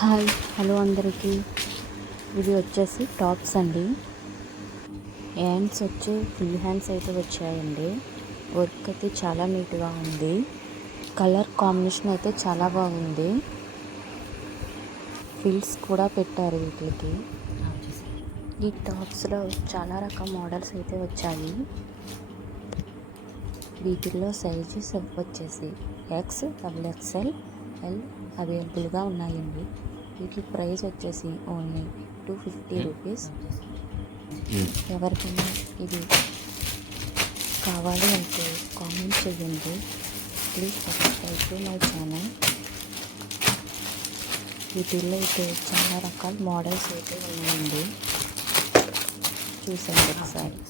Hi hello అందరికీ. ఇవి వచ్చేసి టాప్స్ అండి. హ్యాండ్స్ వచ్చి ఫుల్ హ్యాండ్స్ అయితే వచ్చాయండి. వర్క్ అయితే చాలా నీట్గా ఉంది. కలర్ కాంబినేషన్ అయితే చాలా బాగుంది. ఫిల్స్ కూడా పెట్టారు వీటికి. ఈ టాప్స్లో చాలా రకం మోడల్స్ అయితే వచ్చాయి. వీటిల్లో సైజెస్ వచ్చేసి ఎక్స్, XXL, ఎల్ అవైలబుల్గా ఉన్నాయండి. వీటి ప్రైస్ వచ్చేసి ఓన్లీ 250 రూపీస్. ఎవరికైనా ఇది కావాలి అంటే కామెంట్ చేయండి. Please subscribe to my channel. వీటిల్లో అయితే చాలా రకాల మోడల్స్ అయితే ఉన్నాయండి. చూసండి ఒకసారి.